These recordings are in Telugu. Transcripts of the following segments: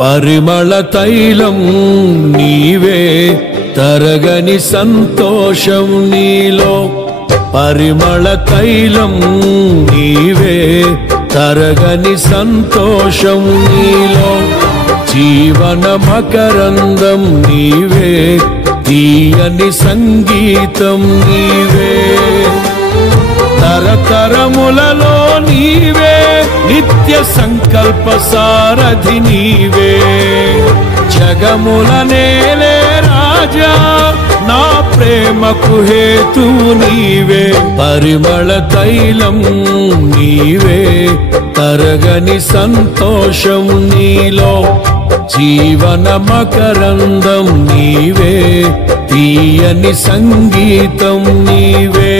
పరిమళ తైలం నీవే, తరగని సంతోషం నీలో. పరిమళ తైలం నీవే, తరగని సంతోషం నీలో. జీవన మకరందం నీవే, తీయని సంగీతం నీవే. తరతరములలో నీవే, నిత్య సంకల్ప సారథి నీవే. జగముల నేలే రాజా, నా ప్రేమకు హేతువు నీవే. పరిమళ తైలం నీవే, తరగని సంతోషం నీలో. జీవన మకరందం నీవే, తీయని సంగీతం నీవే.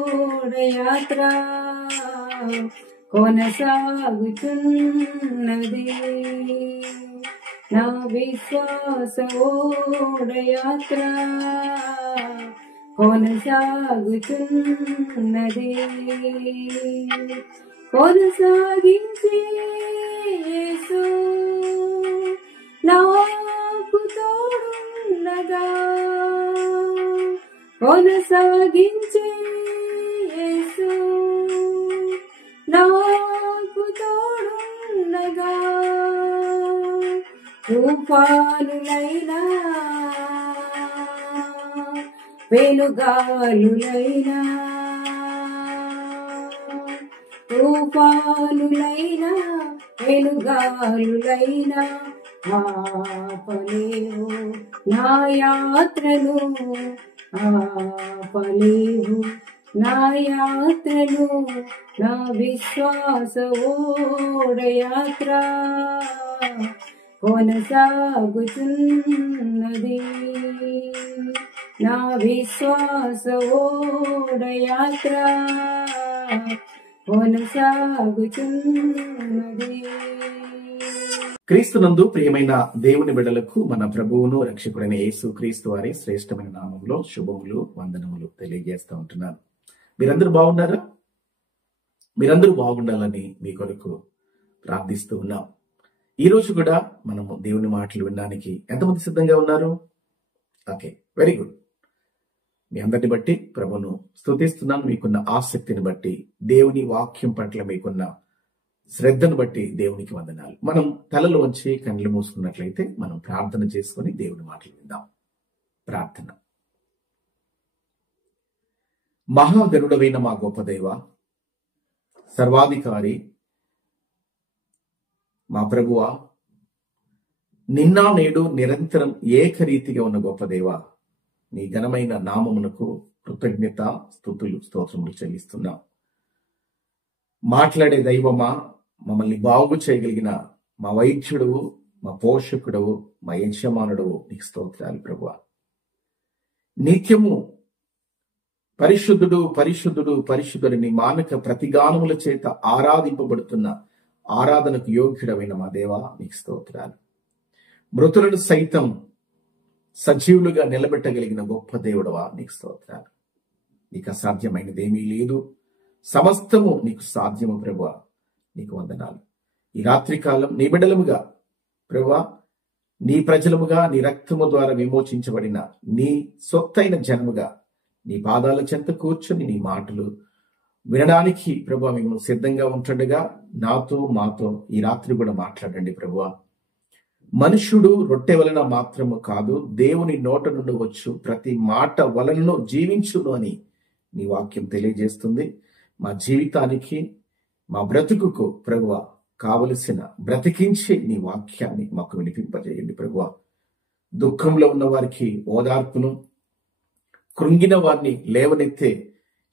విశ్వాసోడయాత్ర కొనసాగుతున్నది. నా విశ్వాసోడయాత్ర కొనసాగుతున్నది. కొనసాగించే యేసు నాకు తోడుండగా. కొనసాగించే యేసు నాకు తోడుండగా. తుఫానులైనా వెనుగాలులైనా, తుఫానులైనా వెనుగాలులైనా ఆపలేవు నా యాత్రను. ఆపలేవు నా యాత్రను. నా విశ్వాస ఓడయాత్ర కొనసాగుతున్నది. నా విశ్వాస ఓడయాత్ర కొనసాగుతున్నది. క్రీస్తునందు ప్రియమైన దేవుని బిడ్డలకు మన ప్రభువును రక్షకుడైన యేసు క్రీస్తు వారి శ్రేష్టమైన నామములో శుభములు వందనములు తెలియజేస్తూ ఉంటున్నాను. మీరందరూ బాగున్నారా? మీరందరూ బాగుండాలని మీ కొరకు ప్రార్థిస్తూ ఉన్నాం. ఈ రోజు కూడా మనము దేవుని మాటలు వినడానికి ఎంతమంది సిద్ధంగా ఉన్నారు? Okay, very good. మీ అందరిని బట్టి ప్రభువును స్తుతిస్తున్నాను. మీకున్న ఆసక్తిని బట్టి, దేవుని వాక్యం పట్ల మీకున్న శ్రద్ధను బట్టి దేవునికి వందనాలు. మనం తలలోంచి కళ్ళు మూసుకున్నట్లయితే మనం ప్రార్థన చేసుకుని దేవుని మాటలు విందాం. ప్రార్థన. మహాగరుడవైన మా గొప్ప దైవ, సర్వాధికారి, మా ప్రభువా, నిన్న నేడు నిరంతరం ఏకరీతిగా ఉన్న గొప్ప దేవ, నీ ఘనమైన నామమునకు కృతజ్ఞత స్తుతులు స్తోత్రములు చెల్లిస్తున్నాం. మాట్లాడే దైవమా, మమ్మల్ని బాగు చేయగలిగిన మా వైద్యుడు, మా పోషకుడవు, మా యజమానుడవు, నీకు స్తోత్రాలు ప్రభువా. నిత్యము పరిశుద్ధుడు పరిశుద్ధుడు పరిశుద్ధుడిని మానక ప్రతిగానముల చేత ఆరాధింపబడుతున్న ఆరాధనకు యోగ్యుడమైన మా దేవా, నీకు స్తోత్రాలు. మృతులను సైతం సజీవులుగా నిలబెట్టగలిగిన గొప్ప దేవుడవా, నీకు స్తోత్రాలు. నీకు అసాధ్యమైనదేమీ లేదు, సమస్తము నీకు సాధ్యము ప్రభువా. నీకు వందనాలు. ఈ రాత్రికాలం నీ బిడ్డలముగా ప్రభువా, నీ ప్రజలముగా, నీ రక్తము ద్వారా విమోచించబడిన నీ సొత్తైన జన్మగా నీ పాదాల చెంత కూర్చొని నీ మాటలు వినడానికి ప్రభువా మేము సిద్ధంగా ఉంటుండగా నాతో మాతో ఈ రాత్రి కూడా మాట్లాడండి ప్రభువా. మనుష్యుడు రొట్టె వలన మాత్రము కాదు, దేవుని నోట నుండి వచ్చు ప్రతి మాట వలనను జీవించును అని నీ వాక్యం తెలియజేస్తుంది. మా జీవితానికి, మా బ్రతుకుకు ప్రభువా కావలసిన బ్రతికించే నీ వాక్యాన్ని మాకు వినిపింపజేయండి ప్రభువా. దుఃఖంలో ఉన్న వారికి ఓదార్పును, కృంగిన వారిని లేవనెత్తే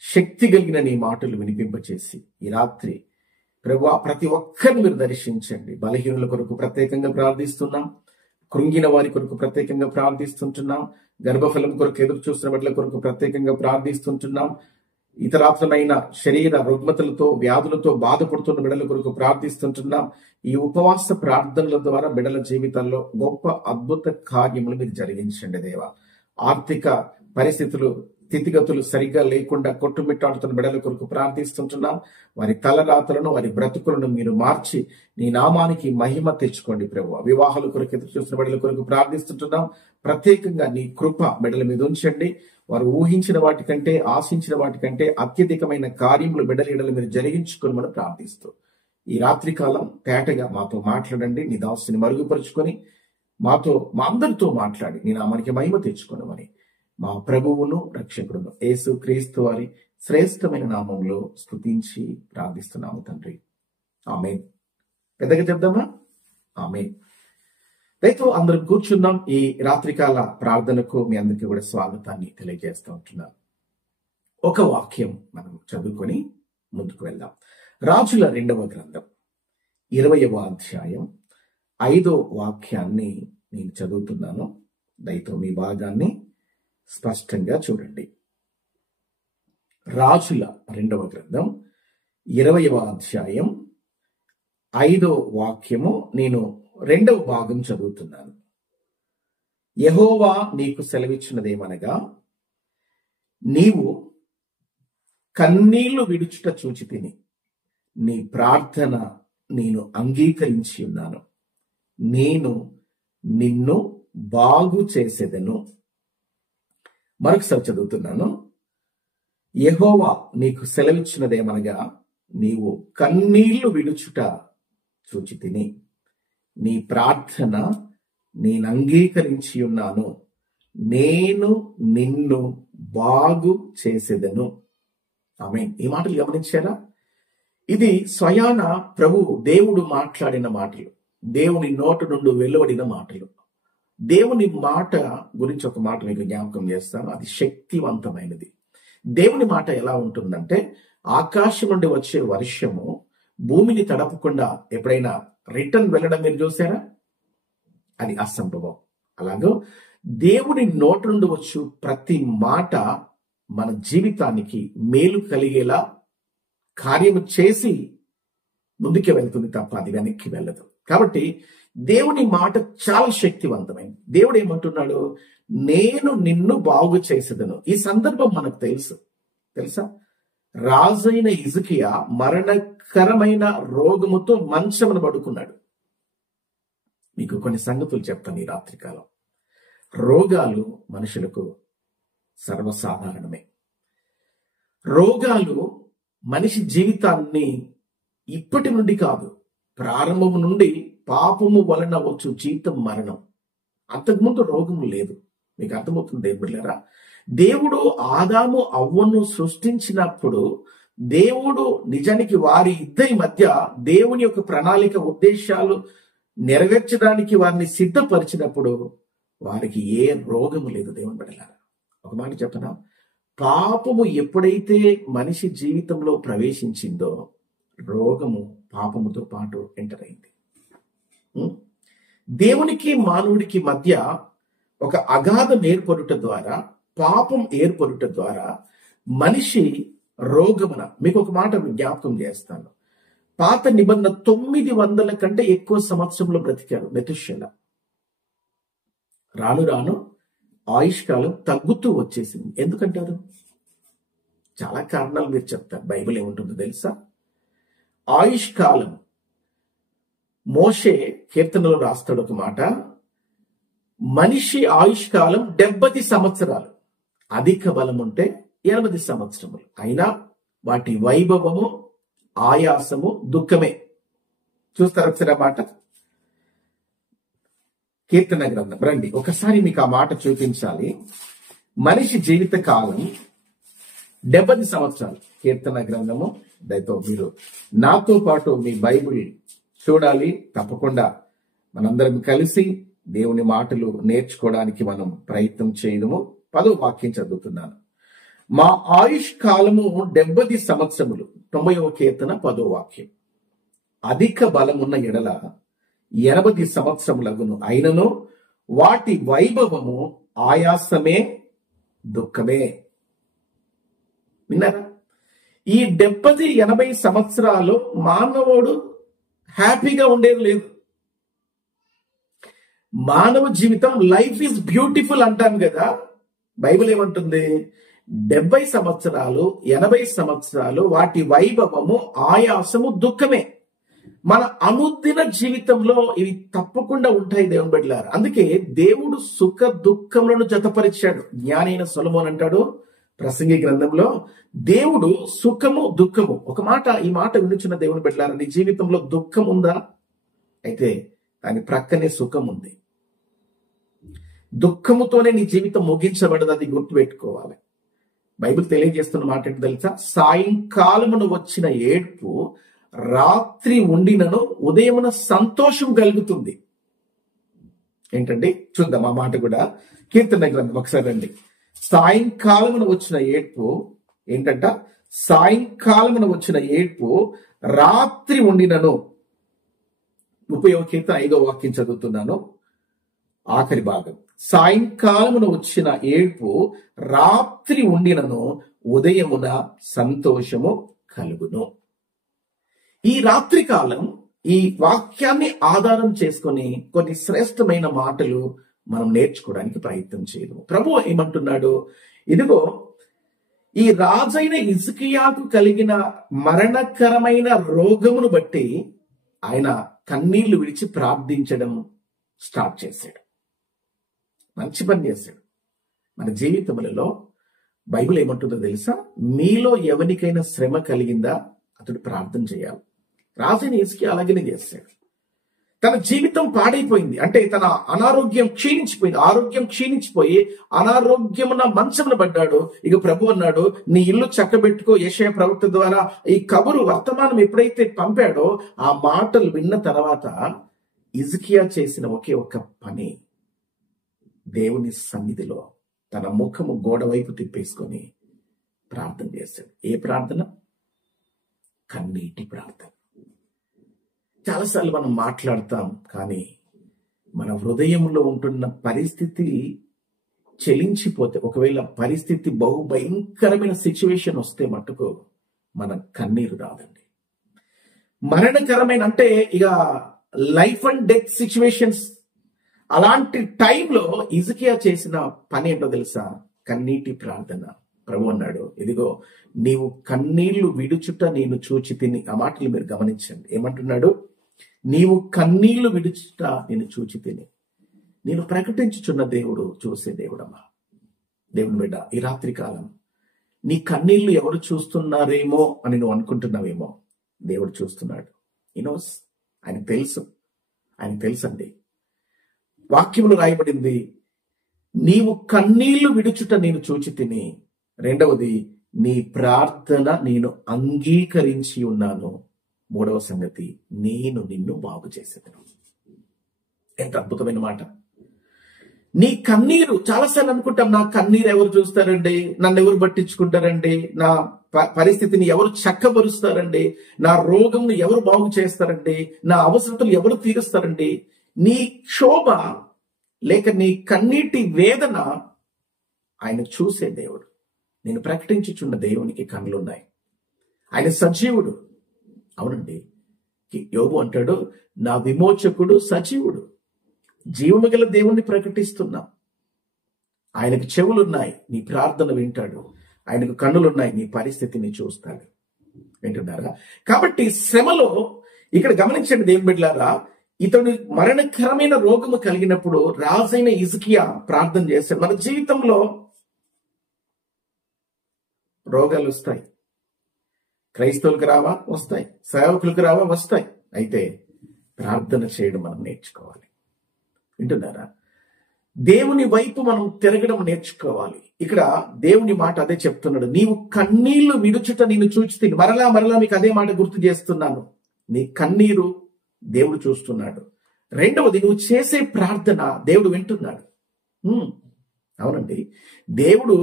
శక్తి కలిగిన నీ మాటలు వినిపింపచేసి ఈ రాత్రి ప్రభువా ప్రతి ఒక్కరిని మీరు దర్శించండి. బలహీనుల కొరకు ప్రత్యేకంగా ప్రార్థిస్తున్నాం, కృంగిన వారి కొరకు ప్రత్యేకంగా ప్రార్థిస్తుంటున్నాం, గర్భఫలం కొరకు ఎదురు చూస్తున్న బిడ్డల కొరకు ప్రత్యేకంగా ప్రార్థిస్తుంటున్నాం, ఇతరాత్రమైన శరీర రుగ్మతలతో వ్యాధులతో బాధపడుతున్న బిడ్డల కొరకు ప్రార్థిస్తుంటున్నాం. ఈ ఉపవాస ప్రార్థనల ద్వారా బిడ్డల జీవితాల్లో గొప్ప అద్భుత కార్యములు మీరు జరిగించండి దేవా. ఆర్థిక పరిస్థితులు, స్థితిగతులు సరిగ్గా లేకుండా కొట్టుమిట్టాడుతున్న బిడ్డల కొరకు ప్రార్థిస్తుంటున్నాం. వారి తలరాతలను, వారి బ్రతుకులను మీరు మార్చి నీ నామానికి మహిమ తెచ్చుకోండి ప్రభువా. వివాహాల కొరకు ఎదురు చూస్తున్న బిడ్డల కొరకు ప్రార్థిస్తుంటున్నాం. ప్రత్యేకంగా నీ కృప బిడ్డల మీద ఉంచండి. వారు ఊహించిన వాటికంటే, ఆశించిన వాటికంటే అత్యధికమైన కార్యములు బిడ్డల మీరు జరిగించుకొని మనం ప్రార్థిస్తూ ఈ రాత్రికాలం తేటగా మాతో మాట్లాడండి. నీ దాసుని మరుగుపరుచుకొని మాతో, మా అందరితో మాట్లాడి నీ నామానికి మహిమ తెచ్చుకోనమని మా ప్రభువును రక్షకుడును యేసు క్రీస్తు వారి శ్రేష్టమైన నామంలో స్తుతించి ప్రార్థిస్తున్నాము తండ్రి. ఆమేన్. పెద్దగా చెప్దామా? ఆమేన్. రైతు అందరం కూర్చున్నాం. ఈ రాత్రికాల ప్రార్థనకు మీ అందరికీ కూడా స్వాగతాన్ని తెలియజేస్తూ ఉంటున్నాను. ఒక వాక్యం మనం చదువుకొని ముందుకు వెళ్దాం. రాజుల 2వ గ్రంథం 20వ అధ్యాయం 5వ వాక్యాన్ని నేను చదువుతున్నాను. దయతో మీ భాగాన్ని స్పష్టంగా చూడండి. రాజుల 2వ గ్రంథం 20వ అధ్యాయం 5వ వాక్యము నేను 2వ భాగం చదువుతున్నాను. యెహోవా నీకు సెలవిచ్చినదేమనగా, నీవు కన్నీళ్లు విడుచుట చూచి తిని నీ ప్రార్థన నేను అంగీకరించి ఉన్నాను. నేను నిన్ను బాగు చేసేదను. మరొకసారి చదువుతున్నాను. యెహోవా నీకు సెలవిచ్చినదేమనగా, నీవు కన్నీళ్లు విడుచుట చూచి తిని నీ ప్రార్థన నేను అంగీకరించి ఉన్నాను. నేను నిన్ను బాగు చేసేదను. ఆమేన్. ఈ మాటలు గమనించారా? ఇది స్వయాన ప్రభు దేవుడు మాట్లాడిన మాటలు, దేవుని నోటి నుండి వెలువడిన మాటలు. దేవుని మాట గురించి ఒక మాట మీకు జ్ఞాపకం చేస్తాను. అది శక్తివంతమైనది. దేవుని మాట ఎలా ఉంటుందంటే, ఆకాశం నుండి వచ్చే వర్షము భూమిని తడపకుండా ఎప్పుడైనా రిటర్న్ వెళ్ళడం మీరు చూసారా? అది అసంభవం. అలాగే దేవుని నోటి నుండి వచ్చు ప్రతి మాట మన జీవితానికి మేలు కలిగేలా కార్యము చేసి ముందుకే వెళ్తుంది తప్ప అది వెనక్కి వెళ్ళదు. కాబట్టి దేవుని మాట చాలా శక్తివంతమైంది. దేవుడు ఏమంటున్నాడు? నేను నిన్ను బాగు చేసేదను. ఈ సందర్భం మనకు తెలుసా? రాజైన హిజ్కియా మరణకరమైన రోగముతో మంచమున పడుకున్నాడు. మీకు కొన్ని సంగతులు చెప్తాను ఈ రాత్రికాలం. రోగాలు మనుషులకు సర్వసాధారణమే. రోగాలు మనిషి జీవితాన్ని ఇప్పటి నుండి కాదు, ప్రారంభము నుండి పాపము వలన వచ్చు జీవితం మరణం. అంతకుముందు రోగము లేదు. మీకు అర్థమవుతుంది దేవుళ్ళారా? దేవుడు ఆదాము అవ్వను సృష్టించినప్పుడు దేవుడు నిజానికి వారి ఇద్దరి మధ్య దేవుని యొక్క ప్రణాళిక ఉద్దేశాలు నెరవేర్చడానికి వారిని సిద్ధపరిచినప్పుడు వారికి ఏ రోగము లేదు. దేవుని బిడ్డలారా, ఒక మాట చెప్పనా? పాపము ఎప్పుడైతే మనిషి జీవితంలో ప్రవేశించిందో రోగము పాపముతో పాటు ఎంటర్ అయింది. దేవునికి మానవుడికి మధ్య ఒక అగాధం ఏర్పడుట ద్వారా, పాపం ఏర్పడుట ద్వారా మనిషి రోగమున, మీకు ఒక మాట జ్ఞాపకం చేస్తాను. పాత నిబంధన 900 కంటే ఎక్కువ సంవత్సరంలో బ్రతికారు మెతుషెల. రాను రాను ఆయుష్కాలం తగ్గుతూ వచ్చేసింది. ఎందుకంటారు? చాలా కారణాలు మీరు చెప్తారు. బైబిల్ ఏముంటుందో తెలుసా? ఆయుష్కాలం, మోషే కీర్తనలో రాస్తాడు ఒక మాట, మనిషి ఆయుష్కాలం 70 సంవత్సరాలు, అధిక బలం ఉంటే 80 సంవత్సరములు. అయినా వాటి వైభవము, ఆయాసము, దుఃఖమే. చూస్తారు ఒకసారి ఆ మాట? కీర్తన గ్రంథం రండి, ఒకసారి మీకు ఆ మాట చూపించాలి. మనిషి జీవిత కాలం 70 సంవత్సరాలు. కీర్తన గ్రంథము, దయతో మీరు నాతో పాటు మీ బైబిల్ చూడాలి. తప్పకుండా మనందరం కలిసి దేవుని మాటలు నేర్చుకోవడానికి మనం ప్రయత్నం చేయడము. 10వ వాక్యం చదువుతున్నాను. మా ఆయుష్ కాలము 70 సంవత్సరములు. 90వ కీర్తన 10వ వాక్యం. అధిక బలమున్న ఎడల 80 సంవత్సరములగును, అయినను వాటి వైభవము ఆయాసమే, దుఃఖమే. విన్నారా? ఈ 70-80 సంవత్సరాలు మానవుడు హ్యాపీగా ఉండేది లేదు. మానవ జీవితం, లైఫ్ ఈజ్ బ్యూటిఫుల్ అంటాం కదా. బైబిల్ ఏమంటుంది? 70 సంవత్సరాలు, 80 సంవత్సరాలు, వాటి వైభవము, ఆయాసము, దుఃఖమే. మన అనుదిన జీవితంలో ఇవి తప్పకుండా ఉంటాయి దేవుని బిడ్డలారా. అందుకే దేవుడు సుఖ దుఃఖములను జతపరిచాడు. జ్ఞానైన సొలొమోను అంటాడు ప్రసంగి గ్రంథంలో, దేవుడు సుఖము దుఃఖము. ఒక మాట, ఈ మాట వినుచున్న దేవుని బిడ్డలారా, నీ జీవితంలో దుఃఖం ఉందా? అయితే దాని ప్రక్కనే సుఖం ఉంది. దుఃఖముతోనే నీ జీవితం ముగించబడదు, అది గుర్తుపెట్టుకోవాలి. బైబిల్ తెలియజేస్తున్న మాట ఏంటో తెలుసా? సాయంకాలమును వచ్చిన ఏడ్పు రాత్రి ఉండినను ఉదయమున సంతోషం కలుగుతుంది. ఏంటండి? చూద్దాం ఆ మాట కూడా. కీర్తన గ్రంథం ఒకసారి రండి. సాయంకాలమున వచ్చిన ఏడ్పు ఏంటంట? సాయంకాలమున వచ్చిన ఏడ్పు రాత్రి ఉండినను. 30వ కీర్తన 5వ వాక్యం చదువుతున్నాను, ఆఖరి భాగం. సాయంకాలమున వచ్చిన ఏడ్పు రాత్రి ఉండినను ఉదయమున సంతోషము కలుగును. ఈ రాత్రి కాలం ఈ వాక్యాన్ని ఆధారం చేసుకొని కొన్ని శ్రేష్టమైన మాటలు మనం నేర్చుకోవడానికి ప్రయత్నం చేయదు. ప్రభువు ఏమంటున్నాడు? ఇదిగో, ఈ రాజైన హిజ్కియాకు కలిగిన మరణకరమైన రోగమును బట్టి ఆయన కన్నీళ్లు విడిచి ప్రార్థించడం స్టార్ట్ చేశాడు. మంచి పని చేశాడు. మన జీవితములలో బైబిల్ ఏమంటుందో తెలుసా? మీలో ఎవరికైనా శ్రమ కలిగిందా అతడు ప్రార్థన చేయాలి. రాజైన హిజ్కియా అలాగనే చేశాడు. తన జీవితం పాడైపోయింది, అంటే తన అనారోగ్యం క్షీణించిపోయింది. ఆరోగ్యం క్షీణించిపోయి అనారోగ్యమున మంచమున పడ్డాడు. ఇక ప్రభు అన్నాడు, నీ ఇల్లు చక్కబెట్టుకో. యెషయా ప్రవక్త ద్వారా ఈ కబురు వర్తమానం ఎప్పుడైతే పంపాడో, ఆ మాటలు విన్న తర్వాత హిజ్కియా చేసిన ఒకే ఒక్క పని, దేవుని సన్నిధిలో తన ముఖము గోడ వైపు తిప్పేసుకొని ప్రార్థన చేశాడు. ఏ ప్రార్థన? కన్నీటి ప్రార్థన. చాలాసార్లు మనం మాట్లాడతాం, కానీ మన హృదయంలో ఉంటున్న పరిస్థితి చెలించిపోతే, ఒకవేళ పరిస్థితి బహు భయంకరమైన సిచ్యువేషన్ వస్తే మటుకు మన కన్నీరు రాదండి. మరణకరమైన, అంటే ఇక లైఫ్ అండ్ డెత్ సిచ్యువేషన్స్, అలాంటి టైంలో హిజ్కియా చేసిన పని ఏంటో తెలుసా? కన్నీటి ప్రార్థన. ప్రభు అన్నాడు, ఇదిగో నీవు కన్నీళ్లు విడుచుట నేను చూచి తిని. ఆ మాటలు మీరు గమనించండి. ఏమంటున్నాడు? నీవు కన్నీళ్లు విడుచుట నేను చూచి తిని. నేను ప్రకటించుచున్న దేవుడు చూసే దేవుడమ్మా. దేవుని బిడ్డ, ఈ రాత్రి కాలం నీ కన్నీళ్లు ఎవరు చూస్తున్నారేమో అని నువ్వు అనుకుంటున్నావేమో, దేవుడు చూస్తున్నాడు. ఈనోస్, ఆయన తెలుసు, ఆయన తెలుసండి. వాక్యములు రాయబడింది, నీవు కన్నీళ్లు విడుచుట నేను చూచి తిని. రెండవది, నీ ప్రార్థన నేను అంగీకరించి ఉన్నాను. మూడవ సంగతి, నేను నిన్ను బాగు చేసేదను. ఎంత అద్భుతమైన మాట. నీ కన్నీరు, చాలాసార్లు అనుకుంటాం, నా కన్నీరు ఎవరు చూస్తారండి, నన్ను ఎవరు పట్టించుకుంటారండి, నా పరిస్థితిని ఎవరు చక్కబరుస్తారండి, నా రోగంను ఎవరు బాగు చేస్తారండి, నా అవసరతలు ఎవరు తీరుస్తారండి. నీ క్షోభ లేక నీ కన్నీటి వేదన ఆయన చూసే దేవుడు. నేను ప్రకటించుచున్న దేవునికి కన్నులున్నాయి. ఆయన సజీవుడు. అవునండి, యోబు అంటాడు, నా విమోచకుడు సజీవుడు. జీవము గల దేవుణ్ణి ప్రకటిస్తున్నా. ఆయనకు చెవులున్నాయి, నీ ప్రార్థన వింటాడు. ఆయనకు కన్నులున్నాయి, నీ పరిస్థితిని చూస్తాడు. వింటున్నారా? కాబట్టి శ్రమలో ఇక్కడ గమనించండి దేవుని బిడ్డలారా, ఇతడు మరణకరమైన రోగము కలిగినప్పుడు రాజైన హిజ్కియా ప్రార్థన చేశాడు. మన జీవితంలో రోగాలు వస్తాయి. క్రైస్తవులకు రావా? వస్తాయి. సేవకులకు రావా? వస్తాయి. అయితే ప్రార్థన చేయడం మనం నేర్చుకోవాలి. వింటున్నారా? దేవుని వైపు మనం తిరగడం నేర్చుకోవాలి. ఇక్కడ దేవుని మాట అదే చెప్తున్నాడు, నీవు కన్నీళ్లు విడుచుట నేను చూచి మరలా మరలా మీకు అదే మాట గుర్తు చేస్తున్నాను. నీ కన్నీరు దేవుడు చూస్తున్నాడు. రెండవది, నువ్వు చేసే ప్రార్థన దేవుడు వింటున్నాడు. అవునండి, దేవుడు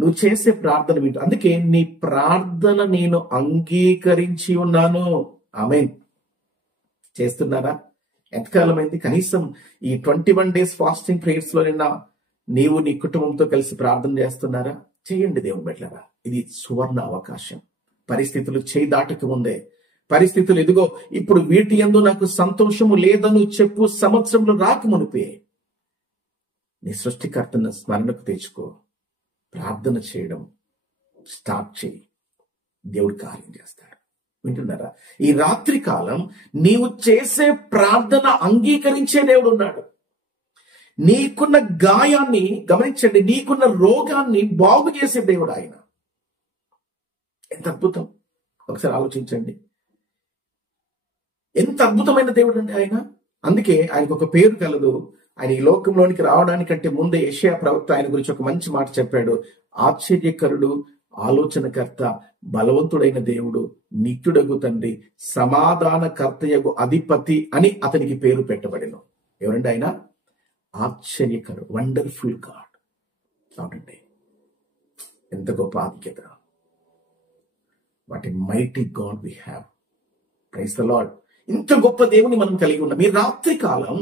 నువ్వు చేసే ప్రార్థన వింటు. అందుకే నీ ప్రార్థన నేను అంగీకరించి ఉన్నాను. ఆమేన్. చేస్తున్నారా? ఎంతకాలమైంది? కనీసం ఈ 21 days ఫాస్టింగ్ ప్రేయర్స్ లో నిన్న నీవు నీ కుటుంబంతో కలిసి ప్రార్థన చేస్తున్నారా? చేయండి దేవుని బిడ్డలారా. ఇది సువర్ణ అవకాశం. పరిస్థితులు చేయి దాటక ముందే, పరిస్థితులు ఎదుగో ఇప్పుడు వీటి యందు నాకు సంతోషము లేదని చెప్పు సంవత్సరంలో రాకమునిపే నీ సృష్టికర్తను స్మరణకు తెచ్చుకో. ప్రార్థన చేయడం స్టార్ట్ చేయి, దేవుడు కార్యం చేస్తాడు. వింటున్నారా? ఈ రాత్రి కాలం నీవు చేసే ప్రార్థన అంగీకరించే దేవుడు ఉన్నాడు. నీకున్న గాయాన్ని గమనించండి, నీకున్న రోగాన్ని బాగు చేసే దేవుడు ఆయన. ఎంత అద్భుతం! ఒకసారి ఆలోచించండి, ఎంత అద్భుతమైన దేవుడు అండి ఆయన. అందుకే ఆయనకు ఒక పేరు కలదు. ఆయన ఈ లోకంలోనికి రావడానికంటే ముందే యెషయా ప్రవక్త ఆయన గురించి ఒక మంచి మాట చెప్పాడు. ఆశ్చర్యకరుడు, ఆలోచనకర్త, బలవంతుడైన దేవుడు, నిత్యుడగు తండ్రి, సమాధానకర్తయగు అధిపతి అని అతనికి పేరు పెట్టబడెను. ఎవరండి ఆయన? ఆశ్చర్యకరుడు, వండర్ఫుల్ గాడ్. అవునండి, ఎంత గొప్ప ఆధిక్యత! What a mighty God we have. Praise the Lord. ఇంత గొప్ప దేవుని మనం కలిగి ఉన్నాం. ఈ రాత్రి కాలం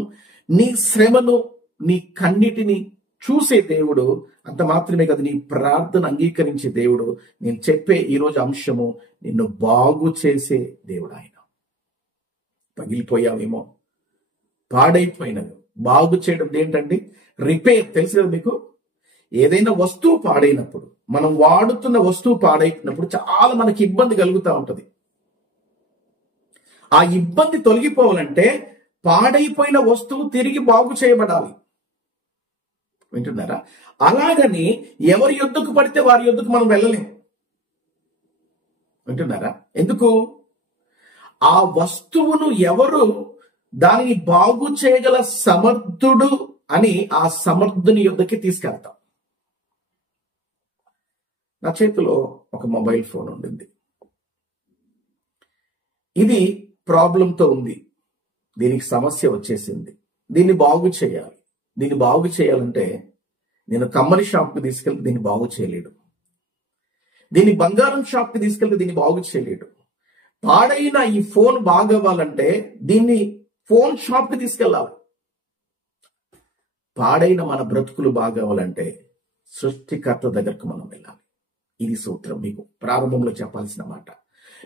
నీ శ్రమను, నీ కన్నిటిని చూసే దేవుడు. అంత మాత్రమే కాదు, నీ ప్రార్థన అంగీకరించే దేవుడు. నేను చెప్పే ఈరోజు అంశము నిన్ను బాగు చేసే దేవుడు ఆయన. పగిలిపోయావేమో, పాడైపోయినవి బాగు చేయడం ఏంటండి? రిపేర్. తెలుసు కదా మీకు? ఏదైనా వస్తువు పాడైనప్పుడు, మనం వాడుతున్న వస్తువు పాడైనప్పుడు చాలా మనకి ఇబ్బంది కలుగుతూ ఉంటది. ఆ ఇబ్బంది తొలగిపోవాలంటే పాడైపోయిన వస్తువు తిరిగి బాగు చేయబడాలి. వింటున్నారా? అలాగని ఎవరి యొద్దకు పడితే వారి యొద్దకు మనం వెళ్ళలేం. వింటున్నారా? ఎందుకు? ఆ వస్తువును ఎవరు దానిని బాగు చేయగల సమర్థుడు అని ఆ సమర్థుని యొద్దకి తీసుకెళ్తాం. నా చేతిలో ఒక మొబైల్ ఫోన్ ఉండింది. ఇది ప్రాబ్లంతో ఉంది. దీనికి సమస్య వచ్చేసింది. దీన్ని బాగు చేయాలి. దీన్ని బాగు చేయాలంటే నేను కమ్మరి షాప్కి తీసుకెళ్తే దీన్ని బాగు చేయలేడు. దీన్ని బంగారం షాప్కి తీసుకెళ్తే దీన్ని బాగు చేయలేడు. పాడైన ఈ ఫోన్ బాగవ్వాలంటే దీన్ని ఫోన్ షాప్కి తీసుకెళ్ళాలి. పాడైన మన బ్రతుకులు బాగవ్వాలంటే సృష్టికర్త దగ్గరకు మనం వెళ్ళాలి. ఇది సూత్రం. మీకు ప్రారంభంలో చెప్పాల్సిన మాట.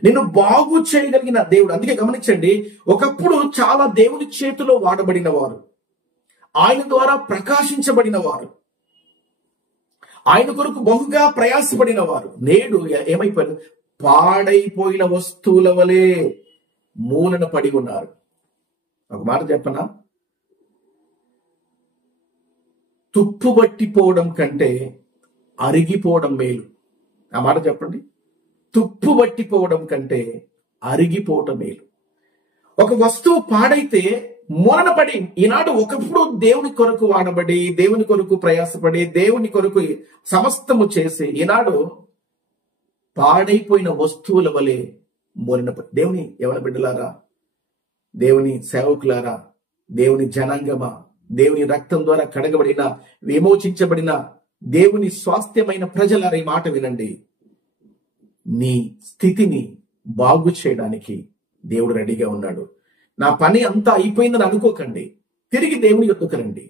నిన్ను బాగు చేయగలిగిన దేవుడు. అందుకే గమనించండి, ఒకప్పుడు చాలా దేవుని చేతిలో వాడబడిన వారు, ఆయన ద్వారా ప్రకాశించబడిన వారు, ఆయన కొరకు బహుగా ప్రయాసపడిన వారు నేడు ఏమైపోయారు? పాడైపోయిన వస్తువుల వలె మూలన పడి ఉన్నారు. ఒక మాట చెప్పనా? తుప్పుబట్టిపోవడం కంటే అరిగిపోవడం మేలు. ఆ మాట చెప్పండి. తుప్పుబట్టిపోవడం కంటే అరిగిపోవటం మేలు. ఒక వస్తువు పాడైతే మూలన పడి, ఈనాడు ఒకప్పుడు దేవుని కొరకు వాడబడి, దేవుని కొరకు ప్రయాసపడి, దేవుని కొరకు సమస్తము చేసి, ఈనాడు పాడైపోయిన వస్తువుల వలె మూలన పడి. దేవుని ఎవరి బిడ్డలారా, దేవుని సేవకులారా, దేవుని జనాంగమా, దేవుని రక్తం ద్వారా కడగబడిన, విమోచించబడిన దేవుని స్వాస్థ్యమైన ప్రజలారా, ఈ మాట వినండి. నీ స్థితిని బాగు చేయడానికి దేవుడు రెడీగా ఉన్నాడు. నా పని అంతా అయిపోయిందని అనుకోకండి. తిరిగి దేవుని యొద్దకు రండి,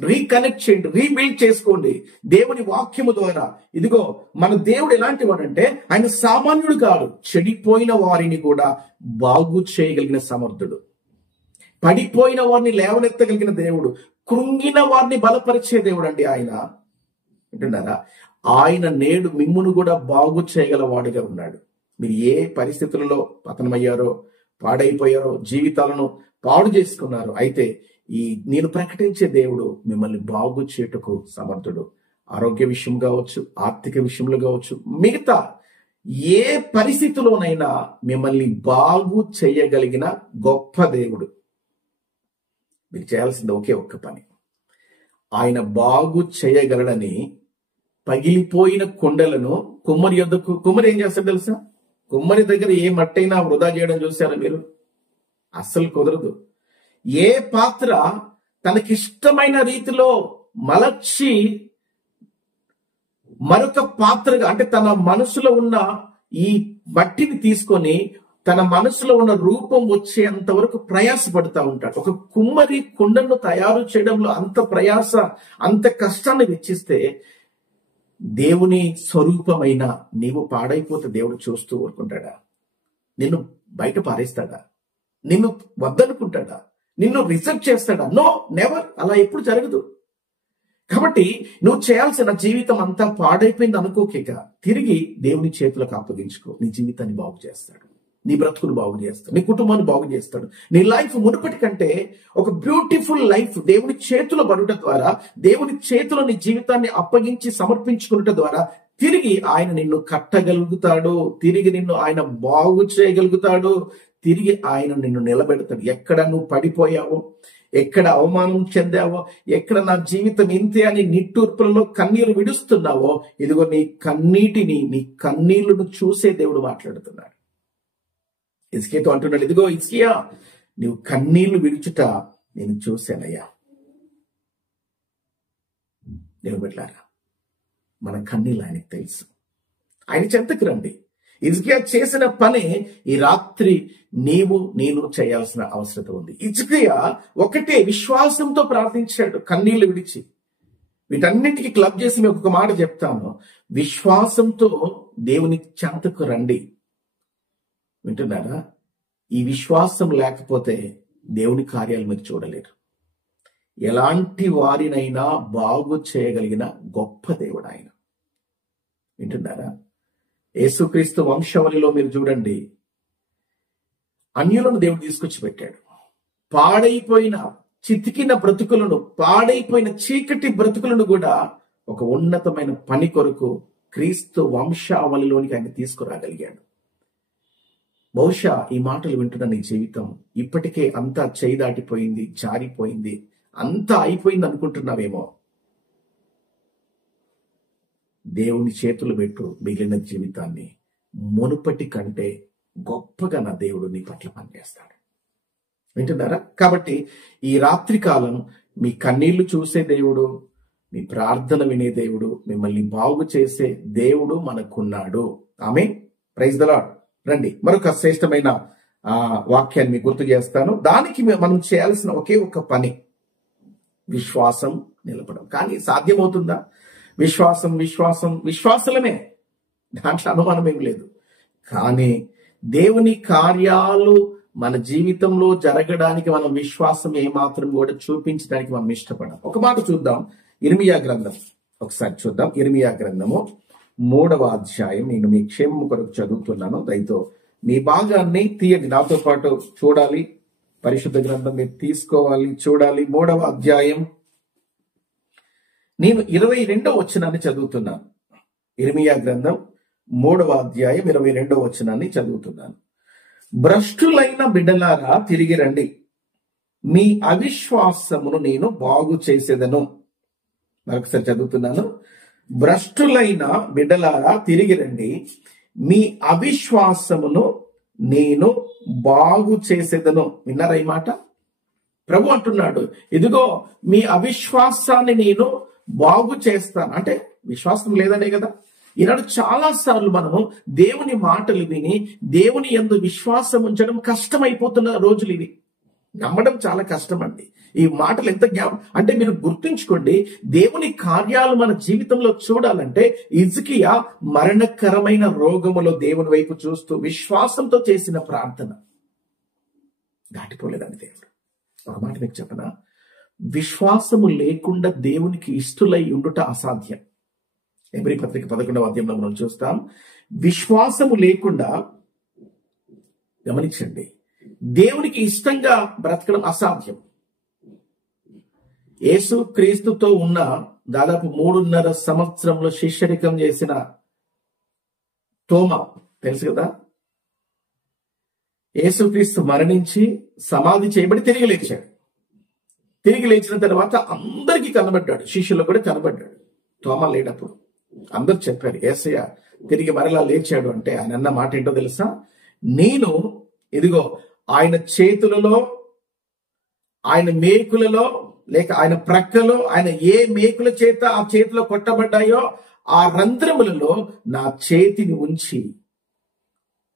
రీకనెక్ట్ చేయండి, రీబిల్డ్ చేసుకోండి దేవుని వాక్యము ద్వారా. ఇదిగో మన దేవుడు ఎలాంటి వాడంటే ఆయన సామాన్యుడు కాదు, చెడిపోయిన వారిని కూడా బాగు చేయగలిగిన సమర్థుడు, పడిపోయిన వారిని లేవనెత్తగలిగిన దేవుడు, కృంగిన వారిని బలపరిచే దేవుడు అండి ఆయన. వింటున్నారా? ఆయన నేడు మిమ్మును కూడా బాగు చేయగల వాడుగా ఉన్నాడు. మీరు ఏ పరిస్థితులలో పతనమయ్యారో, పాడైపోయారో, జీవితాలను పాడు చేసుకున్నారు, అయితే ఈ నేను ప్రకటించే దేవుడు మిమ్మల్ని బాగు చేయుటకు సమర్థుడు. ఆరోగ్య విషయం కావచ్చు, ఆర్థిక విషయంలో కావచ్చు, మిగతా ఏ పరిస్థితిలోనైనా మిమ్మల్ని బాగు చేయగలిగిన గొప్ప దేవుడు. మీరు చేయాల్సింది ఒకే ఒక్క పని, ఆయన బాగు చేయగలడని పగిలిపోయిన కొండలను కుమ్మరి యొద్దకు, కుమ్మరి ఏం చేస్తాడు తెలుసా? కుమ్మరి దగ్గర ఏ మట్టైనా వృధా చేయడం చూసారా మీరు? అస్సలు కుదరదు. ఏ పాత్ర తనకిష్టమైన రీతిలో మలర్చి మరొక పాత్రగా, అంటే తన మనసులో ఉన్న ఈ మట్టిని తీసుకొని తన మనసులో ఉన్న రూపం వచ్చేంత వరకు ప్రయాసపడుతూ ఉంటాడు. ఒక కుమ్మరి కుండను తయారు చేయడంలో అంత ప్రయాస, అంత కష్టాన్ని వెచ్చిస్తే దేవుని స్వరూపమైన నీవు పాడైపోతే దేవుడు చూస్తూ ఊరుకుంటాడా? నిన్ను బయట పారేస్తాడా? నిన్ను వద్దనుకుంటాడా? నిన్ను రిజెక్ట్ చేస్తాడా? No, never. అలా ఎప్పుడు జరగదు. కాబట్టి నువ్వు చేయాల్సిన జీవితం అంతా పాడైపోయింది అనుకోకేక తిరిగి దేవుని చేతులకు అప్పగించుకో. నీ జీవితాన్ని బాగు చేస్తాడు, నీ బ్రతుకును బాగు చేస్తాడు, నీ కుటుంబాన్ని బాగు చేస్తాడు. నీ లైఫ్ మునుపటి కంటే ఒక బ్యూటిఫుల్ లైఫ్ దేవుని చేతిలో పడుట ద్వారా, దేవుని చేతిలో నీ జీవితాన్ని అప్పగించి సమర్పించుకున్నట ద్వారా తిరిగి ఆయన నిన్ను కట్టగలుగుతాడు, తిరిగి నిన్ను ఆయన బాగు చేయగలుగుతాడు, తిరిగి ఆయన నిన్ను నిలబెడతాడు. ఎక్కడ నువ్వు పడిపోయావో, ఎక్కడ అవమానం చెందావో, ఎక్కడ నా జీవితం ఇంతే అని నిట్టూర్పులలో కన్నీరు విడుస్తున్నావో, ఇదిగో నీ కన్నీటిని, నీ కన్నీళ్లను చూసే దేవుడు మాట్లాడుతున్నాడు. హిజ్కియాతో అంటున్నాడు, ఇదిగో హిజ్కియా, నీవు కన్నీళ్లు విడుచుట నేను చూశానయ్యా. దేవుని బిడ్డలారా, మన కన్నీళ్ళు ఆయనకు తెలుసు. ఆయన చెంతకు రండి. హిజ్కియా చేసిన పని ఈ రాత్రి నీవు నేను చేయాల్సిన అవసరం ఉంది. హిజ్కియా ఒకటే విశ్వాసంతో ప్రార్థించాడు, కన్నీళ్లు విడిచి. వీటన్నిటికీ క్లబ్ చేసి మీకు ఒక మాట చెప్తాను, విశ్వాసంతో దేవుని చెంతకు రండి. వింటున్నారా? ఈ విశ్వాసం లేకపోతే దేవుని కార్యాలు మీరు చూడలేరు. ఎలాంటి వారినైనా బాగు చేయగలిగిన గొప్ప దేవుడు ఆయన. వింటున్నారా? యేసుక్రీస్తు వంశావళిలో మీరు చూడండి, అన్యులను దేవుడు తీసుకొచ్చి పెట్టాడు. పాడైపోయిన చితికిన బ్రతుకులను, పాడైపోయిన చీకటి బ్రతుకులను కూడా ఒక ఉన్నతమైన పని కొరకు క్రీస్తు వంశావళిలోనికి ఆయన తీసుకురాగలిగాడు. బహుశా ఈ మాటలు వింటున్న నీ జీవితం ఇప్పటికే అంతా చేయి దాటిపోయింది, జారిపోయింది, అంతా అయిపోయింది అనుకుంటున్నావేమో. దేవుని చేతులు పెట్టు, మిగిలిన జీవితాన్ని మునుపటి కంటే గొప్పగా నా దేవుడు నీ పట్ల పనిచేస్తాడు. వింటున్నారా? కాబట్టి ఈ రాత్రి కాలం మీ కన్నీళ్లు చూసే దేవుడు, మీ ప్రార్థన వినే దేవుడు, మిమ్మల్ని బాగు చేసే దేవుడు మనకున్నాడు. ఆమేన్. Praise the Lord. రండి, మరొక శ్రేష్టమైన వాక్యాన్ని మీకు గుర్తు చేస్తాను. దానికి మనం చేయాల్సిన ఒకే ఒక పని, విశ్వాసం నిలపడం. కానీ సాధ్యమవుతుందా? విశ్వాసం విశ్వాసం విశ్వాసలమే, దాంట్లో అనుమానం ఏం లేదు. కానీ దేవుని కార్యాలు మన జీవితంలో జరగడానికి మనం విశ్వాసం ఏమాత్రం కూడా చూపించడానికి మనం ఇష్టపడం. ఒక మాట చూద్దాం, ఇర్మియా గ్రంథం ఒకసారి చూద్దాం. ఇర్మియా గ్రంథము 3వ అధ్యాయం. నేను మీ క్షేమం కొరకు చదువుతున్నాను, దయతో మీ భాగాన్ని తీయండి, నాతో పాటు చూడాలి. పరిశుద్ధ గ్రంథం మీరు తీసుకోవాలి, చూడాలి. 3వ అధ్యాయం నేను 22వ వచనాన్ని చదువుతున్నాను. ఇర్మియా గ్రంథం 3వ అధ్యాయం 22వ వచనాన్ని చదువుతున్నాను. భ్రష్టులైన బిడ్డలారా తిరిగి రండి, మీ అవిశ్వాసమును నేను బాగు చేసేదను. మరొకసారి చదువుతున్నాను. భ్రష్టులైన బిడ్డలారా తిరిగి రండి, మీ అవిశ్వాసమును నేను బాగు చేసేదను. విన్నారా ఈ మాట? ప్రభు అంటున్నాడు, ఇదిగో మీ అవిశ్వాసాన్ని నేను బాగు చేస్తాను. అంటే విశ్వాసం లేదనే కదా. ఈనాడు చాలా సార్లు మనము దేవుని మాటలు విని దేవుని యందు విశ్వాసం ఉంచడం కష్టమైపోతున్న రోజులు ఇవి. నమ్మడం చాలా కష్టం అండి. ఈ మాటలు ఎంత అంటే మీరు గుర్తుంచుకోండి, దేవుని కార్యాలు మన జీవితంలో చూడాలంటే హిజ్కియా మరణకరమైన రోగములో దేవుని వైపు చూస్తూ విశ్వాసంతో చేసిన ప్రార్థన దాటిపోలేదండి దేవుడు. ఒక మాట మీకు చెప్పనా, విశ్వాసము లేకుండా దేవునికి ఇష్టలై ఉండుట అసాధ్యం. హెబ్రీ పత్రిక 11వ అధ్యాయంలో మనం చూస్తాం, విశ్వాసము లేకుండా, గమనించండి, దేవునికి ఇష్టంగా బ్రతకడం అసాధ్యం. యేసు క్రీస్తుతో ఉన్న దాదాపు 3.5 సంవత్సరంలో శిష్యరికం చేసిన తోమా తెలుసు కదా, యేసుక్రీస్తు మరణించి సమాధి చేయబడి తిరిగి లేచాడు. తిరిగి లేచిన తర్వాత అందరికీ కనబడ్డాడు, శిష్యులకు కూడా కనబడ్డాడు. తోమా లేనప్పుడు అందరు చెప్పారు, యేసయ్య తిరిగి మరలా లేచాడు అంటే ఆయన అన్న మాట ఏంటో తెలుసా, నేను ఇదిగో ఆయన చేతులలో, ఆయన మేకులలో, లేక ఆయన ప్రక్కలో, ఆయన ఏ మేకుల చేత ఆ చేతిలో కొట్టబడ్డాయో ఆ రంధ్రములలో నా చేతిని ఉంచి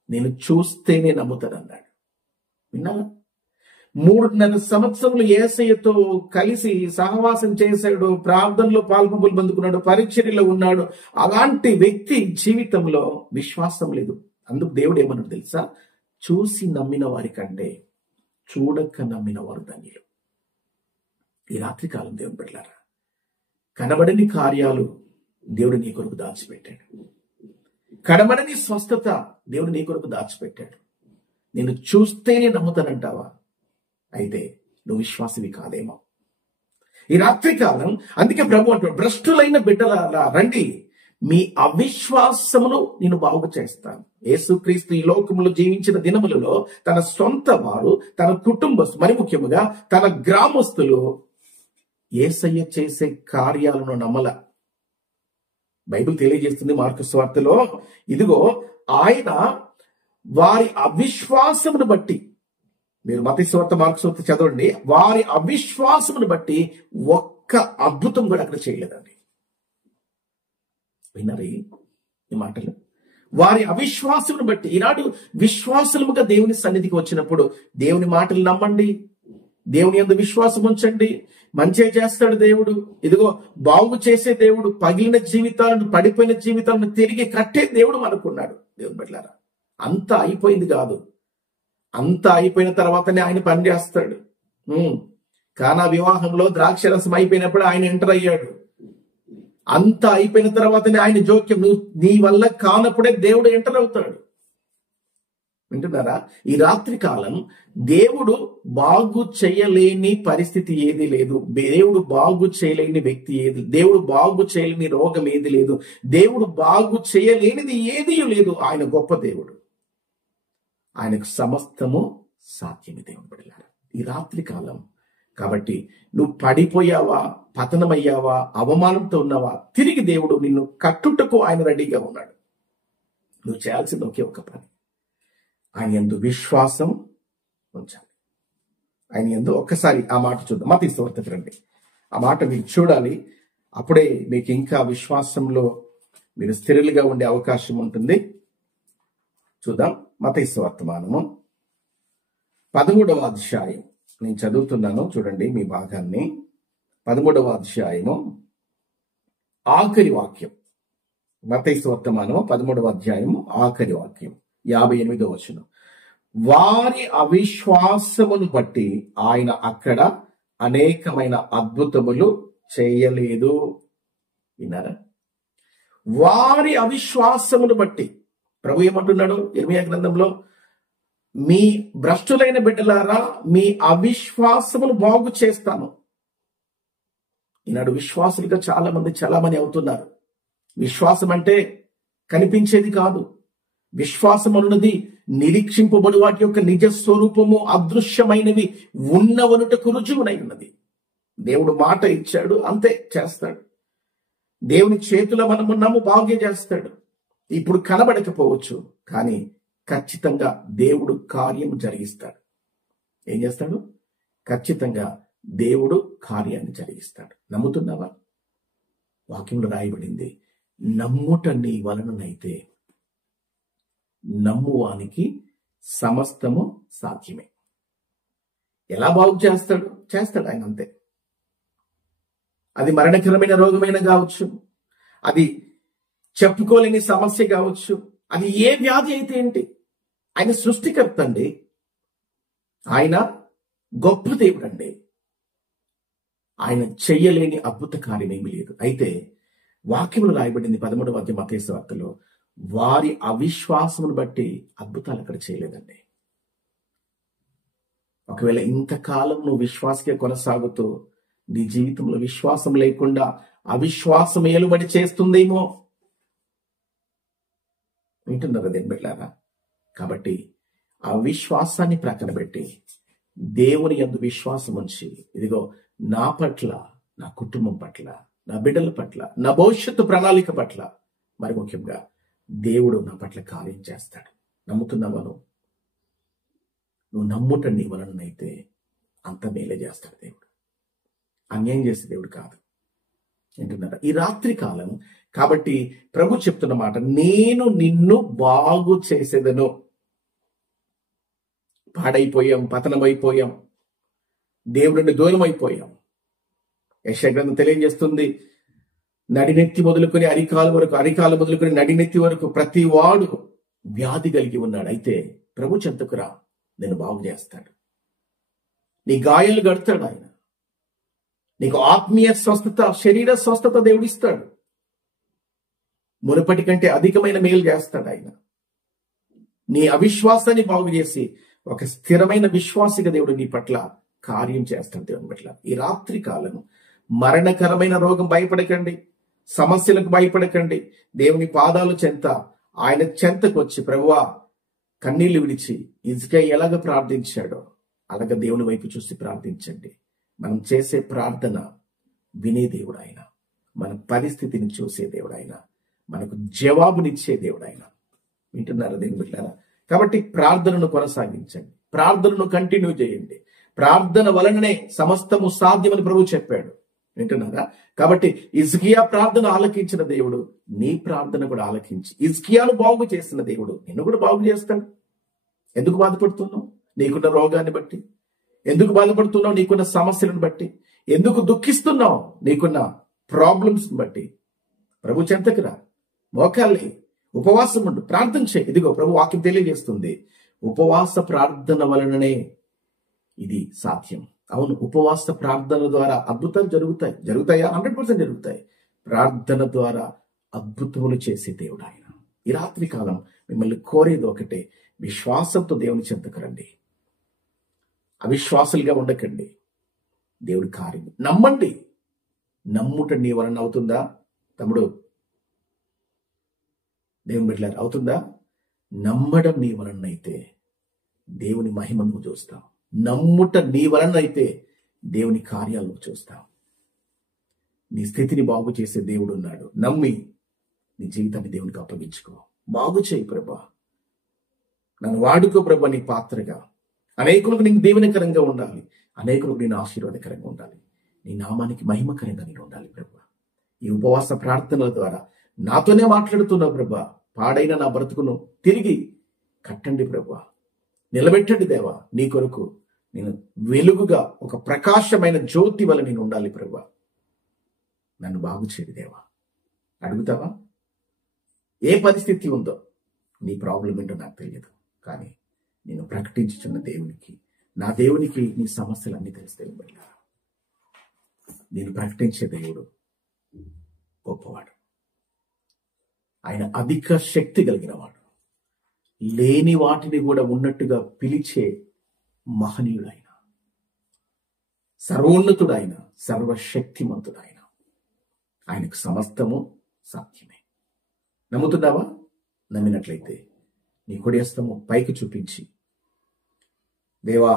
నేను చూస్తేనే నమ్ముతానన్నాడు. విన్నారా? 3.5 సంవత్సరములు యేసయ్యతో కలిసి సహవాసం చేశాడు, ప్రార్థనలో పాల్పొంపులు పొందుకున్నాడు, పరిచర్యలో ఉన్నాడు. అలాంటి వ్యక్తి జీవితంలో విశ్వాసం లేదు. అందుకు దేవుడు ఏమన్నాడు తెలుసా, చూసి నమ్మిన వారి కంటే చూడక నమ్మిన వారు ధన్యులు. ఈ రాత్రి కాలం దేవుని బిడ్డలారా, కనబడని కార్యాలు దేవుడు నీ కొరకు దాచిపెట్టాడు. కనబడని స్వస్థత దేవుడు నీ కొరకు దాచిపెట్టాడు. నేను చూస్తేనే నమ్ముతానంటావా? అయితే నువ్వు విశ్వాసివి కాదేమో. ఈ రాత్రి కాలం అందుకే ప్రభు అంటాడు, భ్రష్టులైన బిడ్డలారా రండి, మీ అవిశ్వాసమును నేను బాగు చేస్తాను. యేసుక్రీస్తు ఈ లోకములో జీవించిన దినములలో తన సొంత వారు, తన కుటుంబస్తులు, మరి ముఖ్యముగా తన గ్రామస్తులు యేసయ్య చేసే కార్యాలను నమ్మల. బైబిల్ తెలియజేస్తుంది మార్కు సువార్తలో, ఇదిగో ఆయన వారి అవిశ్వాసమును బట్టి, మీరు మత్తయి సువార్త మార్కు సువార్త చదవండి, వారి అవిశ్వాసమును బట్టి ఒక్క అద్భుతం కూడా అక్కడ చేయలేదండి. విన్నారా ఈ మాటలు? వారి అవిశ్వాసమును బట్టి. ఈనాడు విశ్వాసముగా దేవుని సన్నిధికి వచ్చినప్పుడు దేవుని మాటలు నమ్మండి, దేవుని యందు విశ్వాసం ఉంచండి, మంచిగా చేస్తాడు దేవుడు. ఇదిగో బాగు చేసే దేవుడు, పగిలిన జీవితాలను, పడిపోయిన జీవితాలను తిరిగి కట్టే దేవుడు మనకున్నాడు. దేవుని బిడ్డలారా, అంతా అయిపోయింది కాదు, అంతా అయిపోయిన తర్వాతనే ఆయన పని చేస్తాడు. కానా వివాహంలో ద్రాక్షరసం అయిపోయినప్పుడు ఆయన ఎంటర్ అయ్యాడు. అంతా అయిపోయిన తర్వాతనే ఆయన జోక్యం, నువ్వు నీ వల్ల కానప్పుడే దేవుడు ఎంటర్ అవుతాడు. వింటున్నారా? ఈ రాత్రి కాలం దేవుడు బాగు చేయలేని పరిస్థితి ఏది లేదు, దేవుడు బాగు చేయలేని వ్యక్తి ఏది, దేవుడు బాగు చేయలేని రోగం ఏది లేదు, దేవుడు బాగు చేయలేనిది ఏది లేదు. ఆయన గొప్ప దేవుడు, ఆయనకు సమస్తము సాధ్యమే. దేవుని బిడ్డలారా, ఈ రాత్రి కాలం కాబట్టి నువ్వు పడిపోయావా, పతనమయ్యావా, అవమానంతో ఉన్నావా, తిరిగి దేవుడు నిన్ను కట్టుటకు ఆయన రెడీగా ఉన్నాడు. నువ్వు చేయాల్సింది ఒకే ఒక పని, ఆయన యందు విశ్వాసం ఉంచాలి. ఆయన యందు ఒక్కసారి ఆ మాట చూద్దాం. మత్తయి సువార్తకి రండి, ఆ మాట మీరు చూడాలి. అప్పుడే మీకు ఇంకా విశ్వాసంలో మీరు స్థిరులుగా ఉండే అవకాశం ఉంటుంది. చూద్దాం మత్తయి సువార్తమానము 13వ అధ్యాయం. నేను చదువుతున్నాను, చూడండి మీ భాగాన్ని. 13వ అధ్యాయము ఆఖరి వాక్యం. మత్తయి సువార్తమానము 13వ అధ్యాయము ఆఖరి వాక్యం, 58వ వచనం. వారి అవిశ్వాసమును బట్టి ఆయన అక్కడ అనేకమైన అద్భుతములు చేయలేదు. విన్నారా? వారి అవిశ్వాసమును బట్టి ప్రభు ఏమంటున్నాడు ఇర్మీయా గ్రంథంలో, మీ భ్రష్టులైన బిడ్డలారా మీ అవిశ్వాసమును బాగు చేస్తాను. ఈనాడు విశ్వాసులుగా చాలా మంది చలామణి అవుతున్నారు. విశ్వాసం అంటే కనిపించేది కాదు. విశ్వాసం అన్నది నిరీక్షింపబడు వాటి యొక్క నిజ స్వరూపము, అదృశ్యమైనవి ఉన్నవనుటకు రుజువునై ఉన్నది. దేవుడు మాట ఇచ్చాడు, అంతే చేస్తాడు. దేవుని చేతిలో మనం ఉన్నాము, బాగే చేస్తాడు. ఇప్పుడు కనబడకపోవచ్చు, కానీ ఖచ్చితంగా దేవుడు కార్యం జరిగిస్తాడు. ఏం చేస్తాడు? ఖచ్చితంగా దేవుడు కార్యాన్ని జరిగిస్తాడు. నమ్ముతున్నావా? వాక్యంలో రాయబడింది, నమ్ముట నీ వలననైతే నమ్మువానికి సమస్తము సాధ్యమే. ఎలా బాగు చేస్తాడు? చేస్తాడు ఆయన అంతే. అది మరణకరమైన రోగమైన కావచ్చు, అది చెప్పుకోలేని సమస్య కావచ్చు, అది ఏ వ్యాధి అయితే ఏంటి, ఆయన సృష్టికర్త అండి. ఆయన గొప్ప దేవుడు అండి. ఆయన చెయ్యలేని అద్భుత కార్యం ఏమీ లేదు. అయితే వాక్యములు రాయబడింది 13వ అధ్యాయం మత్తయి సువార్తలో, వారి అవిశ్వాసమును బట్టి అద్భుతాలు అక్కడ చేయలేదండి. ఒకవేళ ఇంతకాలం నువ్వు విశ్వాసకే కొనసాగుతూ నీ జీవితంలో విశ్వాసం లేకుండా అవిశ్వాసం ఏలుబడి చేస్తుందేమో. వింటున్నారు అదేం బిడ్డలారా? కాబట్టి ఆ విశ్వాసాన్ని ప్రక్కన పెట్టి దేవుని యందు విశ్వాసం ఉంచి, ఇదిగో నా పట్ల, నా కుటుంబం పట్ల, నా బిడ్డల పట్ల, నా భవిష్యత్తు ప్రణాళిక పట్ల, మరి ముఖ్యంగా దేవుడు నా పట్ల కార్యం చేస్తాడు. నమ్ముతున్నావా? నువ్వు నమ్ముట నీ వలనైతే అంత మేలే చేస్తాడు దేవుడు. అన్యాయం చేసే దేవుడు కాదు. ఏంటున్నారా? ఈ రాత్రి కాలం కాబట్టి ప్రభు చెప్తున్న మాట, నేను నిన్ను బాగు చేసేదను. పాడైపోయాం, పతనమైపోయాం, దేవుడిని దూరం అయిపోయాం. యెషయా గ్రంథం తెలియజేస్తుంది, నడినెత్తి మొదలుకొని అరికాలు వరకు, అరికాలు మొదలుకొని నడినెత్తి వరకు ప్రతి వాడు వ్యాధి కలిగి ఉన్నాడు. అయితే ప్రభు చెంతకు రా, నేను బాగు చేస్తాడు. నీ గాయాలు గడతాడు ఆయన. నీకు ఆత్మీయ స్వస్థత, శరీర స్వస్థత దేవుడిస్తాడు. మునుపటి కంటే అధికమైన మేలు చేస్తాడు ఆయన. నీ అవిశ్వాసాన్ని బాగు చేసి ఒక స్థిరమైన విశ్వాసిగా దేవుడు నీ పట్ల కార్యం చేస్తాడు. దేవుని పట్ల ఈ రాత్రి కాలం మరణకరమైన రోగం భయపడకండి, సమస్యలకు భయపడకండి. దేవుని పాదాలు చెంత, ఆయన చెంతకు వచ్చి, ప్రభువా కన్నీళ్లు విడిచి హిజ్కియా ఎలాగ ప్రార్థించాడో అలాగ దేవుని వైపు చూసి ప్రార్థించండి. మనం చేసే ప్రార్థన వినే దేవుడు ఆయన, మన పరిస్థితిని చూసే దేవుడు ఆయన, మనకు జవాబునిచ్చే దేవుడు ఆయన. వింటున్నారా దేవుని బిడ్డలారా? కాబట్టి ప్రార్థనను కొనసాగించండి, ప్రార్థనను కంటిన్యూ చేయండి. ప్రార్థన వలననే సమస్తము సాధ్యమని ప్రభు చెప్పాడు. వింటున్నారా? కాబట్టి హిజ్కియా ప్రార్థన ఆలకించిన దేవుడు నీ ప్రార్థన కూడా ఆలకించి హిజ్కియాను బాగు చేసిన దేవుడు నిన్ను కూడా బాగు చేస్తాడు. ఎందుకు బాధపడుతున్నావు? నీకున్న రోగాన్ని బట్టి. ఎందుకు బాధపడుతున్నావు? నీకున్న సమస్యలను బట్టి. ఎందుకు దుఃఖిస్తున్నావు? నీకున్న ప్రాబ్లమ్స్ బట్టి. ప్రభు చెంతకు రా, మోకాళ్ళే, ఉపవాసం ఉండు, ప్రార్థన చేయి. ఇదిగో ప్రభు వాక్యం తెలియజేస్తుంది, ఉపవాస ప్రార్థన వలననే ఇది సాధ్యం. అవును, ఉపవాస ప్రార్థన ద్వారా అద్భుతాలు జరుగుతాయి. జరుగుతాయా? 100% జరుగుతాయి. ప్రార్థన ద్వారా అద్భుతములు చేసే దేవుడు ఆయన. ఈ రాత్రి కాలం మిమ్మల్ని కోరేది ఒకటే, విశ్వాసంతో దేవుని చెంతకు రండి. అవిశ్వాసులుగా ఉండకండి. దేవుడి కార్యం నమ్మండి. నమ్ముట నీ వలన అవుతుందా తమ్ముడు? దేవుని బిడ్డలారా, అవుతుందా? నమ్మడం నీ వలనైతే దేవుని మహిమ నువ్వు చూస్తావు. నమ్ముట నీ వలనైతే దేవుని కార్యాలు నువ్వు చూస్తావు. నీ స్థితిని బాగు చేసే దేవుడు ఉన్నాడు. నమ్మి నీ జీవితాన్ని దేవునికి అప్పగించుకో. బాగు చేయి ప్రభా, నన్ను వాడుకో ప్రభా నీ పాత్రగా. అనేకులకు నీకు దీవెనకరంగా ఉండాలి, అనేకులకు నేను ఆశీర్వాదకరంగా ఉండాలి, నీ నామానికి మహిమకరంగా నేను ఉండాలి ప్రభా. ఈ ఉపవాస ప్రార్థనల ద్వారా నాతోనే మాట్లాడుతున్నావు ప్రభా. పాడైన నా బ్రతుకును తిరిగి కట్టండి ప్రభా, నిలబెట్టండి దేవా. నీ కొరకు నేను వెలుగుగా, ఒక ప్రకాశమైన జ్యోతి వల్ల నేను ఉండాలి ప్రభా. నన్ను బాగు చేయడు దేవా. అడుగుతావా? ఏ పరిస్థితి ఉందో, నీ ప్రాబ్లం ఏంటో నాకు తెలియదు, కానీ నేను ప్రకటించుచున్న దేవునికి, నా దేవునికి నీ సమస్యలన్నీ తెలిస్తే వెళ్ళారా. నేను ప్రకటించే దేవుడు గొప్పవాడు. ఆయన అధిక శక్తి కలిగిన వాడు. లేని వాటిని కూడా ఉన్నట్టుగా పిలిచే మహనీయుడైన, సర్వోన్నతుడైన, సర్వశక్తిమంతుడైన ఆయనకు సమస్తము సాధ్యమే. నమ్ముతున్నావా? నమ్మినట్లయితే నీ కుడి హస్తము పైకి చూపించి, దేవా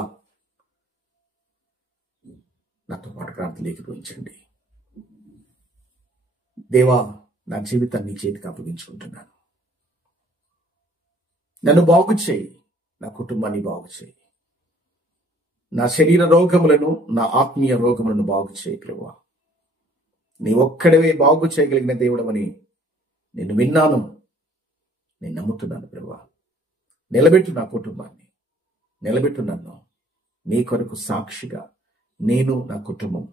నాతో పాటు ప్రార్థన ఏకీభవించండి. దేవా నా జీవితాన్ని చేతికి అప్పగించుకుంటున్నాను. నన్ను బాగు చేయి, నా కుటుంబాన్ని బాగు చేయి, నా శరీర రోగములను, నా ఆత్మీయ రోగములను బాగు చేయి ప్రభువా. నీ ఒక్కడవే బాగు చేయగలిగిన దేవుడవని నేను విన్నాను, నేను నమ్ముతున్నాను ప్రభువా. నిలబెట్టు నా కుటుంబాన్ని, నిలబెట్టు నన్ను, నీ కొరకు సాక్షిగా నేను, నా కుటుంబం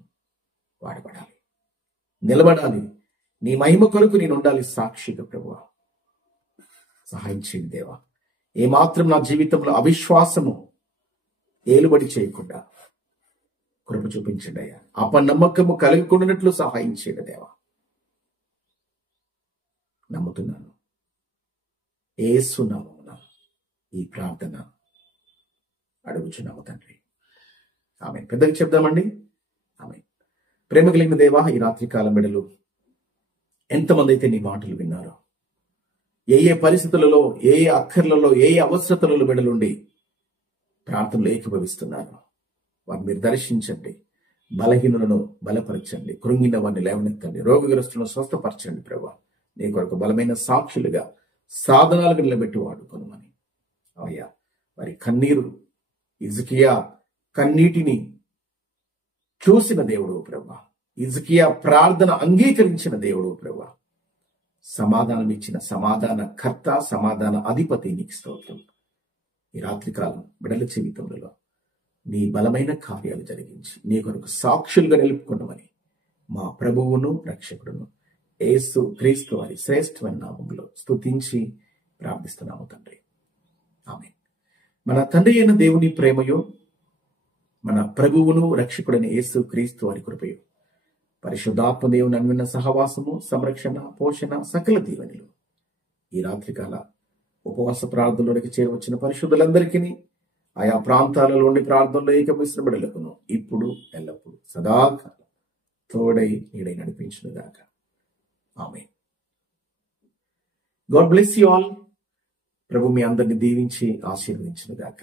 వాడబడాలి, నిలబడాలి. నీ మహిమ కొరకు నేను ఉండాలి సాక్షిగా. ప్రభువా సహాయం చేయండి దేవా. ఏమాత్రం నా జీవితంలో అవిశ్వాసము ఏలుబడి చేయకుండా కృప చూపించండి అయ్యా. అపనమ్మకము కలగకుండానట్లు సహాయం చేయండి దేవా. నమ్ముతున్నాను యేసు నామమున ఈ ప్రార్థన అడుగుచున్నాము తండ్రి. ఆమె పెద్దగా చెప్దామండి. ఆమె ప్రేమ కలిగిన దేవా, ఈ రాత్రి కాలం బిడ్డలు ఎంతమంది అయితే నీ మాటలు విన్నారో, ఏ ఏ పరిస్థితులలో, ఏ ఏ అక్కర్లలో, ఏ ఏ అవసరతలలో బిడ్డలుండి ప్రార్థనలు ఏకీభవిస్తున్నారు, వారిని మీరు దర్శించండి. బలహీనులను బలపరచండి, కృంగిన వారిని లేవనెత్తండి, రోగగ్రస్తులను స్వస్థపరచండి. ప్రభా నీ కొరకు బలమైన సాక్షులుగా, సాధనాలుగా నిలబెట్టి వాడుకొనుమని. అయ్యా వారి కన్నీరు, హిజ్కియా కన్నీటిని చూసిన దేవుడు ప్రభా, హిజ్కియా ప్రార్థన అంగీకరించిన దేవుడు ప్రభా, సమాధానం ఇచ్చిన సమాధాన కర్త, సమాధాన అధిపతి నీకు స్తోత్రం. ఈ రాత్రికాలం బిడ్డల జీవితంలో నీ బలమైన కార్యాలు జరిగించి నీ కొరకు సాక్షులుగా నిలుపుకున్నామని మా ప్రభువును రక్షకుడును యేసు క్రీస్తు వారి శ్రేష్టమైన నామములో స్తుతించి ప్రార్థిస్తున్నాము తండ్రి. ఆమేన్. మన తండ్రి అయిన దేవుని ప్రేమయో, మన ప్రభువును రక్షకుడైన యేసు క్రీస్తు వారి కృపయో, పరిశుద్ధాత్మ దేవుని అన్విన్న సహవాసము, సంరక్షణ, పోషణ, సకల దీవెనలు ఈ రాత్రికాల ఉపవాస ప్రార్థనలోనికి చేరవచ్చిన పరిశుద్ధులందరికీ, ఆయా ప్రాంతాలలో ఉండి ప్రార్థనలో ఏకమిశ్ర బిడ్డలకును ఇప్పుడు ఎల్లప్పుడు సదాకాలం తోడై నీడై నడిపించునుగాక. Amen. God bless you all. ప్రభు మీ అందరిని దీవించి ఆశీర్వదించునుగాక.